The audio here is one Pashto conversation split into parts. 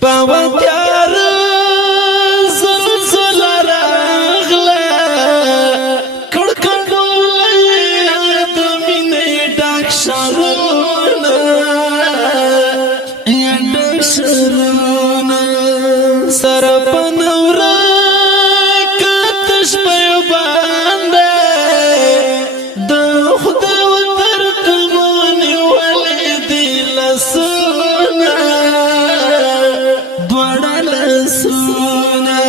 شپا و تیار زلزل راغلا کڑکڑو یاد مینه ډاک شرونا یا ډاک شرونا سر پنورا کتش په باندې د خدای وتر کمونی ولې دی لسونا دوړه لسونا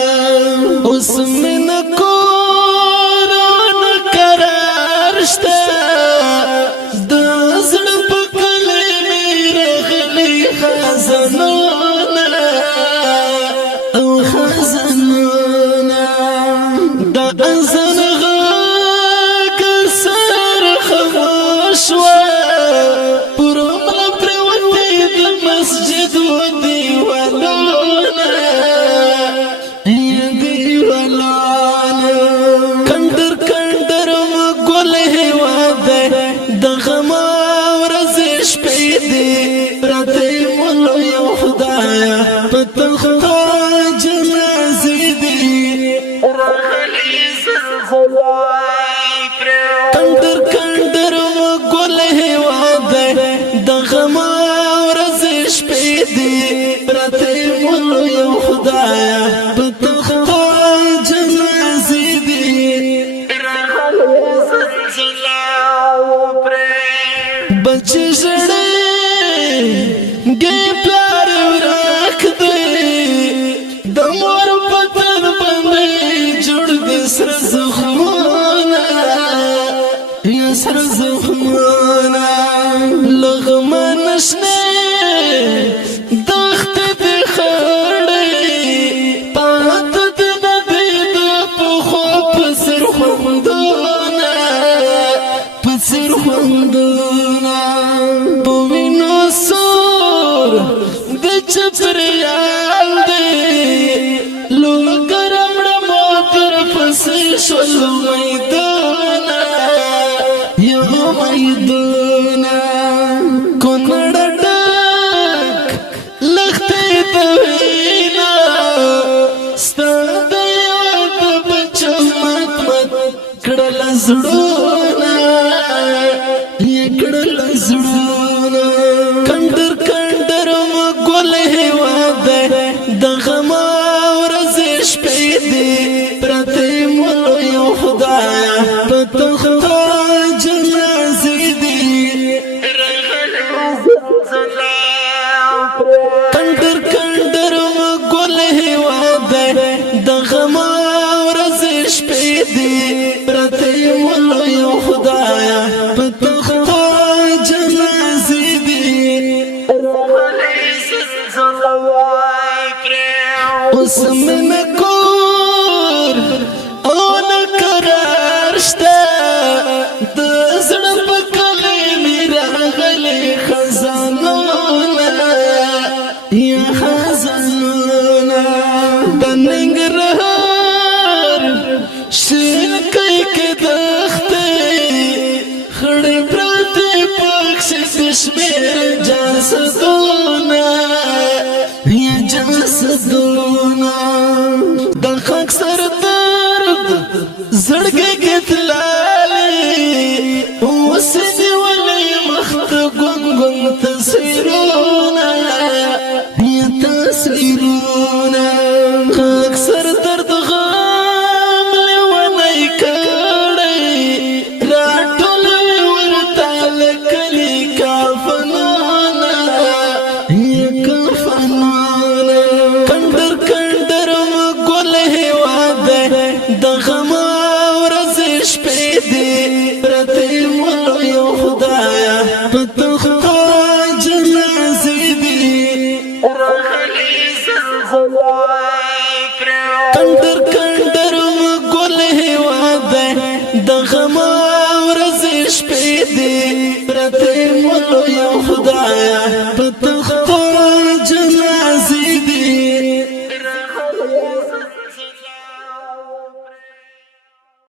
اوس من کورن قرار شته د زړه په کلی مې رغلی خزانونه او خزانونه د اذان غږ سر خاموش وه پر ملا پرېوتې د مسجد و دیوالونه یا دیوالونه کندر کندر ګل هېواد دی د غم ورځې شپې دي راته مولو یو خدایه په تخته جنازې دي راغلي زلزله کندر کندر ګل هېواد دی د غم ورځې شپې دي راته مولو یو خدایه په تخته جنازې دي راغلي زلزله بچې ژړې ګې پلار ورک دی د مور په تن باندې جوړ دي سره زخمونه یا سره زخمونه لغمه نشنه دښتې دې خړې پاته دې نه دي د پخوا په سر خوندونه په سر خوندونه په وینو سور د چپریال دی لوګر مړه موتر پسې شول میدانه یو میدانه کونړ ډک لښتې د وینا ستا د یاد بچو مات مات کړل زړونه یې کړل زړونه کندر کندر ګل هېواد دی د غم ورځې شپې دي پرتې مولو یو خدایه په تخته جنازې دي راغلي زلزله کندر کندر ګل هېواد دی د غم ورځې شپې دي پرتې مولو یو خدایه په تخته جنازې دي راغلي زلزله اوس من کور او نه قرار شته د زړه په کلی مې راغلي خزانونه یا خزانونه د ننګرهار شین کۍ کې دښتې خړې پرتې پکښې د شمېر جسدونه یا جسدونه د خاک سر درد زړګي کې تلالي اوس نیولې مخ ته ګونګون تصویرونه یا تصویرونه خاک سر درد غم لیونی کړی راټولوي ورته لکلي کافنونه یا کافنونه کندر کندر ګل هېواد دی د غم ورځې شپې دي پرتې مولو یو خدایه په تخته جنازې دي راغلي زلزله کندر کندر ګل هېواد دی د غم ورځې شپې دي پرتې مولو یو خدایه